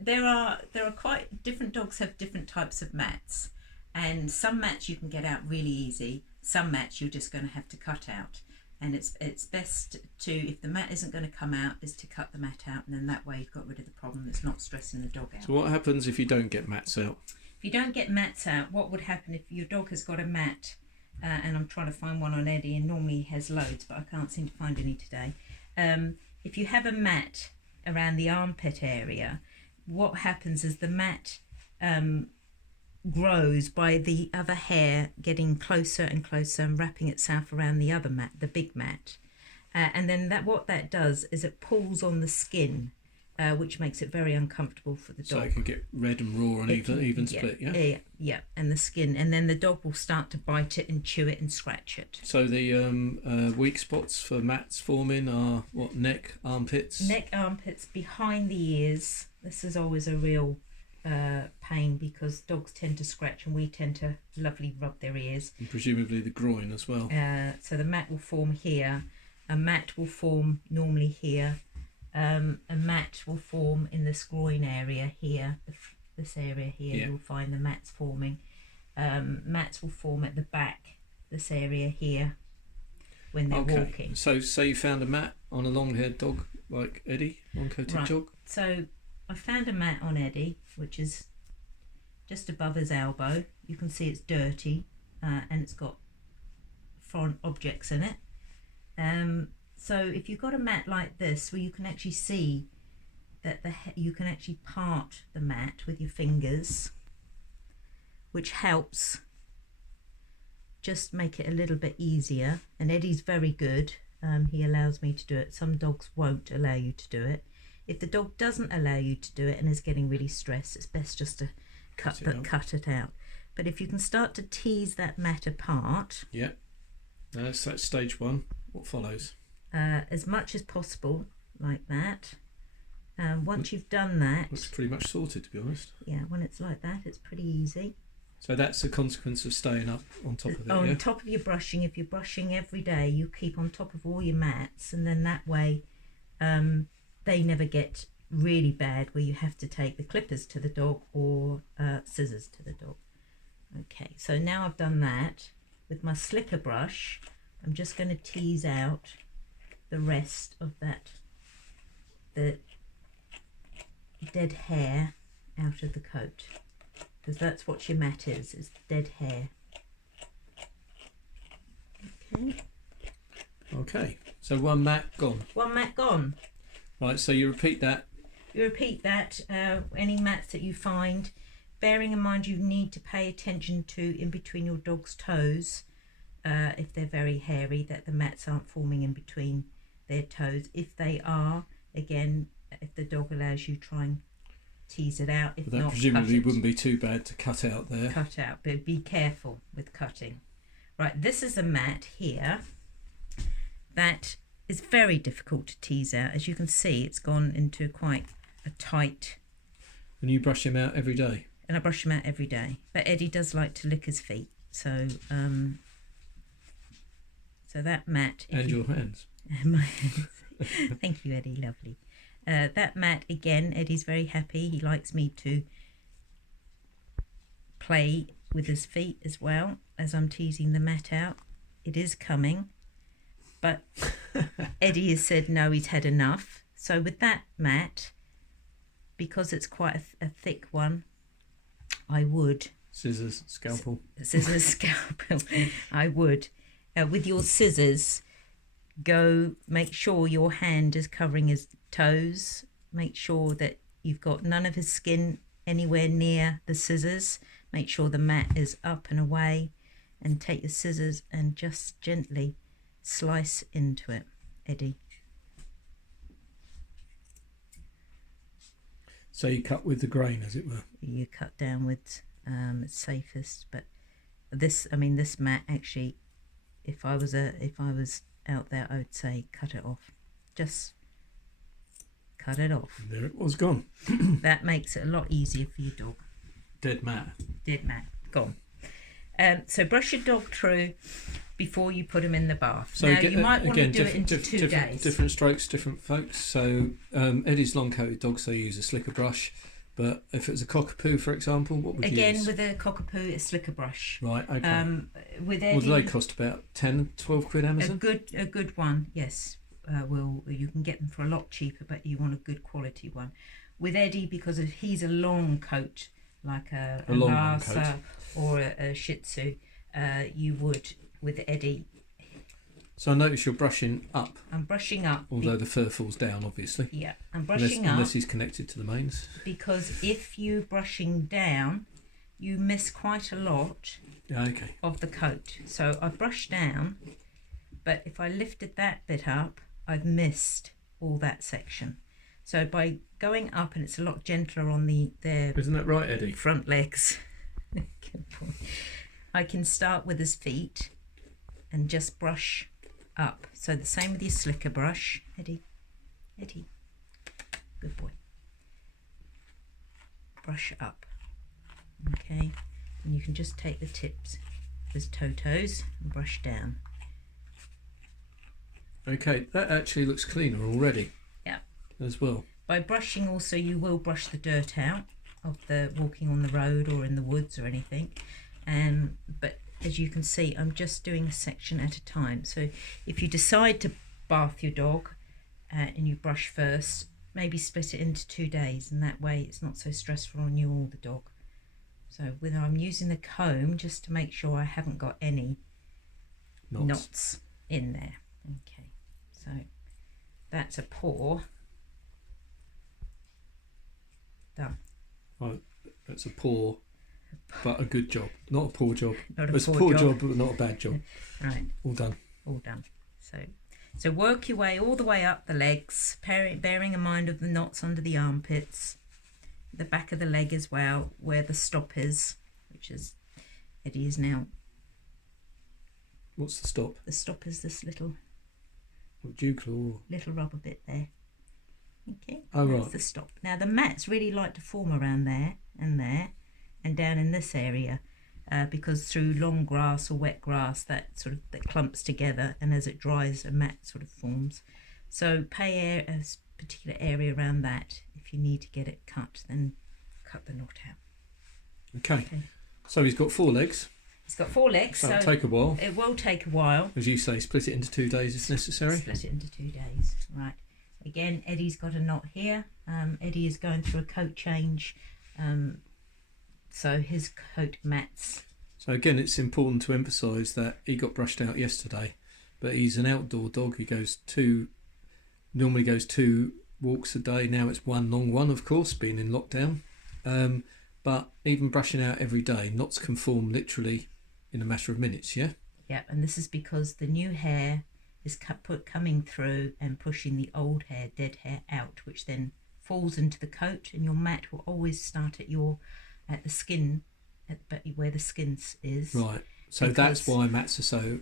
there are quite different dogs have different types of mats, and some mats you can get out really easy. Some mats you're just going to have to cut out, and it's best to, if the mat isn't going to come out, is to cut the mat out, and then that way you've got rid of the problem. It's not stressing the dog out. So what happens if you don't get mats out? If you don't get mats out, what would happen if your dog has got a mat, and I'm trying to find one on Eddie, and normally he has loads, but I can't seem to find any today. If you have a mat around the armpit area, what happens is the mat grows by the other hair getting closer and closer and wrapping itself around the other mat, the big mat. And then what that does is it pulls on the skin, which makes it very uncomfortable for the dog. So it can get red and raw and even split, yeah? Yeah, and the skin. And then the dog will start to bite it and chew it and scratch it. So the weak spots for mats forming are what, neck, armpits? Neck, armpits, behind the ears. This is always a real pain because dogs tend to scratch and we tend to lovely rub their ears. And presumably the groin as well. So the mat will form here. A mat will form normally here. A mat will form in this groin area here, this area here. Yeah. You'll find the mats forming. Mats will form at the back, this area here, when they're walking. So say you found a mat on a long-haired dog like Eddie, long-coated dog. So I found a mat on Eddie, which is just above his elbow. You can see it's dirty, and it's got foreign objects in it. So if you've got a mat like this, where you can actually see that you can actually part the mat with your fingers, which helps just make it a little bit easier. And Eddie's very good. He allows me to do it. Some dogs won't allow you to do it. If the dog doesn't allow you to do it and is getting really stressed, it's best just to cut it out. But if you can start to tease that mat apart, that's stage one. What follows? As much as possible, like that. Once you've done that, it's pretty much sorted, to be honest. Yeah, when it's like that, it's pretty easy. So that's a consequence of staying up on top of it. On top of your brushing. If you're brushing every day, you keep on top of all your mats, and then that way they never get really bad where you have to take the clippers to the dog or scissors to the dog. Okay, so now I've done that. With my slicker brush, I'm just going to tease out the rest of the dead hair out of the coat, because that's what your mat is dead hair. Okay, so one mat gone. One mat gone. Right, so you repeat that. Any mats that you find, bearing in mind you need to pay attention to in between your dog's toes, if they're very hairy, that the mats aren't forming in between their toes. If they are, again, if the dog allows you, try and tease it out. If that not, presumably wouldn't be too bad to cut out there. Cut out, but be careful with cutting. Right, this is a mat here that is very difficult to tease out. As you can see, it's gone into quite a tight. And you brush him out every day? And I brush him out every day. But Eddie does like to lick his feet, so so that mat. And your hands. My hands. Thank you, Eddie. Lovely. That mat, again, Eddie's very happy. He likes me to play with his feet as well as I'm teasing the mat out. It is coming, but Eddie has said no, he's had enough. So with that mat, because it's quite a thick one, I would... Scissors, scalpel. Scalpel. I would. With your scissors, make sure your hand is covering his toes. Make sure that you've got none of his skin anywhere near the scissors. Make sure the mat is up and away, and take your scissors and just gently slice into it, Eddie. So you cut with the grain, as it were. You cut downwards. It's safest, but this mat actually, if I was out there, I would say cut it off. Just cut it off. And there it was, gone. That makes it a lot easier for your dog. Dead mat. Dead mat, gone. So brush your dog through before you put him in the bath. So now you might want to do it in 2 days. Different strokes, different folks. So Eddie's long-coated dog, so you use a slicker brush. But if it was a cockapoo, for example, what would you Again, use? with a cockapoo, a slicker brush. Right, okay. With What do Eddie, they cost? About 10, 12 quid Amazon? a good one, yes. You can get them for a lot cheaper, but you want a good quality one. With Eddie, because he's a long coat, like a long Lhasa or a Shih Tzu, you would, with Eddie. So I notice you're brushing up. I'm brushing up. Although the fur falls down, obviously. Yeah, I'm brushing unless up. he's connected to the mains. Because if you're brushing down, you miss quite a lot of the coat. So I brushed down, but if I lifted that bit up, I've missed all that section. So by going up, and it's a lot gentler on their Isn't that right, Eddie? front legs. Good boy. I can start with his feet and just brush up. So the same with your slicker brush. Eddie. Good boy. Brush up. Okay. And you can just take the tips of his toes and brush down. Okay, that actually looks cleaner already. Yeah. As well. By brushing also, you will brush the dirt out of the walking on the road or in the woods or anything. But as you can see, I'm just doing a section at a time. So if you decide to bath your dog and you brush first, maybe split it into 2 days, and that way it's not so stressful on you or the dog. So I'm using the comb just to make sure I haven't got any knots in there. Okay, so that's a paw done. Right, that's a poor, but a good job. Not a poor job. It's a poor job, but not a bad job. Right. All done. All done. So work your way all the way up the legs, bearing in mind of the knots under the armpits, the back of the leg as well, where the stop is, which is Eddie is now. What's the stop? The stop is this little little rubber bit there. Okay. Oh, that's right. the stop. Now the mats really like to form around there and down in this area. Because through long grass or wet grass that clumps together, and as it dries a mat sort of forms. So pay a particular area around that. If you need to get it cut, then cut the knot out. Okay. So he's got 4 legs. He's got 4 legs. That'll take a while. It will take a while. As you say, split it into 2 days if necessary. Split it into 2 days. Right. Again, Eddie's got a knot here. Eddie is going through a coat change. So his coat mats. So again, it's important to emphasise that he got brushed out yesterday, but he's an outdoor dog. He normally goes 2 walks a day. Now it's 1 long one, of course, being in lockdown. But even brushing out every day, knots can form literally in a matter of minutes, yeah? Yeah, and this is because the new hair is coming through and pushing the old hair, dead hair out, which then falls into the coat, and your mat will always start at the skin, where the skin is. Right. So that's why mats are so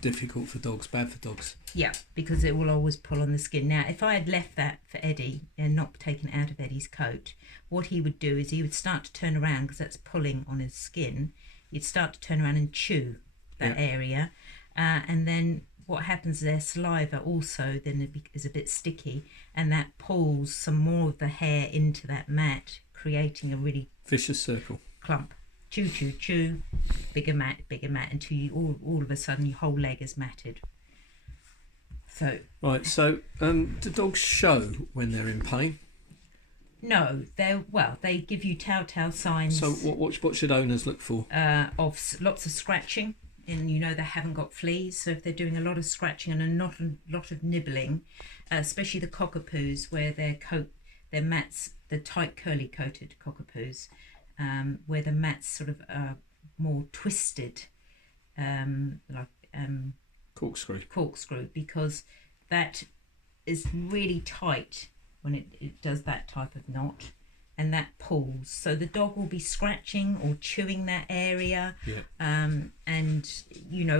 difficult for dogs, bad for dogs. Yeah, because it will always pull on the skin. Now, if I had left that for Eddie and not taken it out of Eddie's coat, what he would do is he would start to turn around, because that's pulling on his skin. He'd start to turn around and chew that area. And then what happens is their saliva also then is a bit sticky, and that pulls some more of the hair into that mat, creating a really vicious circle. Clump. Chew, chew, chew. Bigger mat, until you all of a sudden your whole leg is matted. So. Right. So, do dogs show when they're in pain? No, they give you telltale signs. So, what should owners look for? Of lots of scratching, and they haven't got fleas. So if they're doing a lot of scratching and not a lot of nibbling, especially the cockapoos, where their mats, the tight curly coated cockapoos, where the mats sort of are more twisted, like corkscrew, because that is really tight when it does that type of knot, and that pulls. So the dog will be scratching or chewing that area. Yeah. And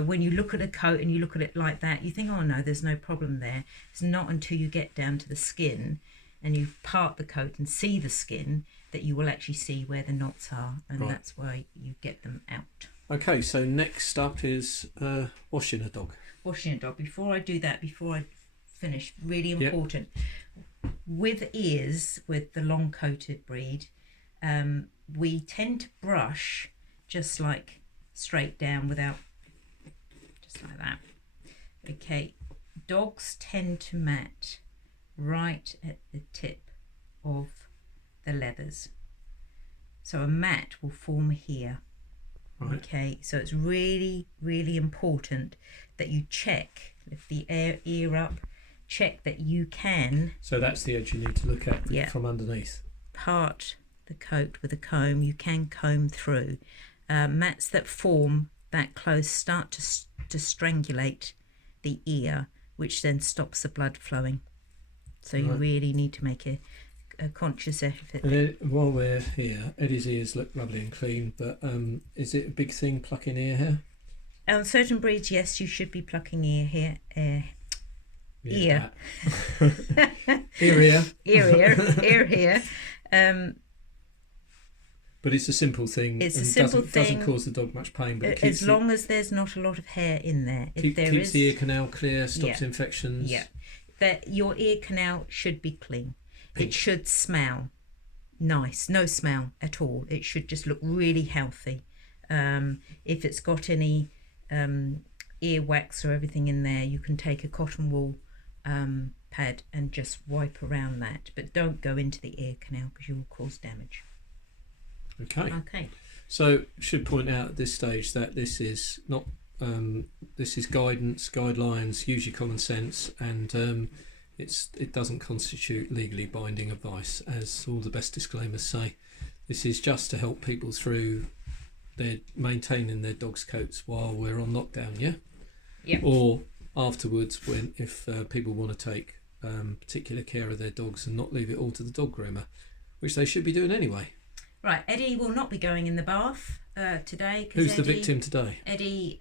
when you look at a coat and you look at it like that, you think, oh no, there's no problem there. It's not until you get down to the skin and you part the coat and see the skin that you will actually see where the knots are, and that's why you get them out. Okay, so next up is washing a dog. Before I do that, before I finish, really important. with ears, with the long coated breed, we tend to brush just like straight down without, just like that. Okay, dogs tend to mat right at the tip of the leathers. So a mat will form here. Right. Okay, so it's really, really important that you check, lift the ear up, check that you can. So that's the edge you need to look at Yeah. from underneath. Part the coat with a comb. You can comb through. Mats that form that close start to strangulate the ear, which then stops the blood flowing. So you Right. really need to make a conscious effort. And then, while we're here, Eddie's ears look lovely and clean, but is it a big thing plucking ear hair? On certain breeds, yes, you should be plucking ear here. Ear. Ear here. Ear here. But it's a simple thing. It's a and simple doesn't thing. cause the dog much pain, but it As keeps long as there's not a lot of hair in there. If there keeps is, the ear canal clear, stops Yeah. infections. yeah, that your ear canal should be clean. Pink. It should smell nice, no smell at all. It should just look really healthy. If it's got any ear wax or everything in there, you can take a cotton wool pad and just wipe around that, but don't go into the ear canal because you will cause damage. Okay. Okay. So should point out at this stage that this is not this is guidance, guidelines, use your common sense, and it doesn't constitute legally binding advice, as all the best disclaimers say. This is just to help people through their maintaining their dogs' coats while we're on lockdown, yeah? Yeah. Or afterwards, when if people want to take particular care of their dogs and not leave it all to the dog groomer, which they should be doing anyway. Right, Eddie will not be going in the bath today. Who's the victim today? Eddie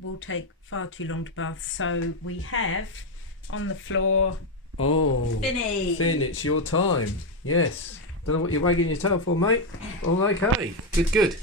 will take far too long to bath, so we have on the floor Oh, Finny. Finn, it's your time. Yes. Don't know what you're wagging your tail for, mate. All okay. Good, good.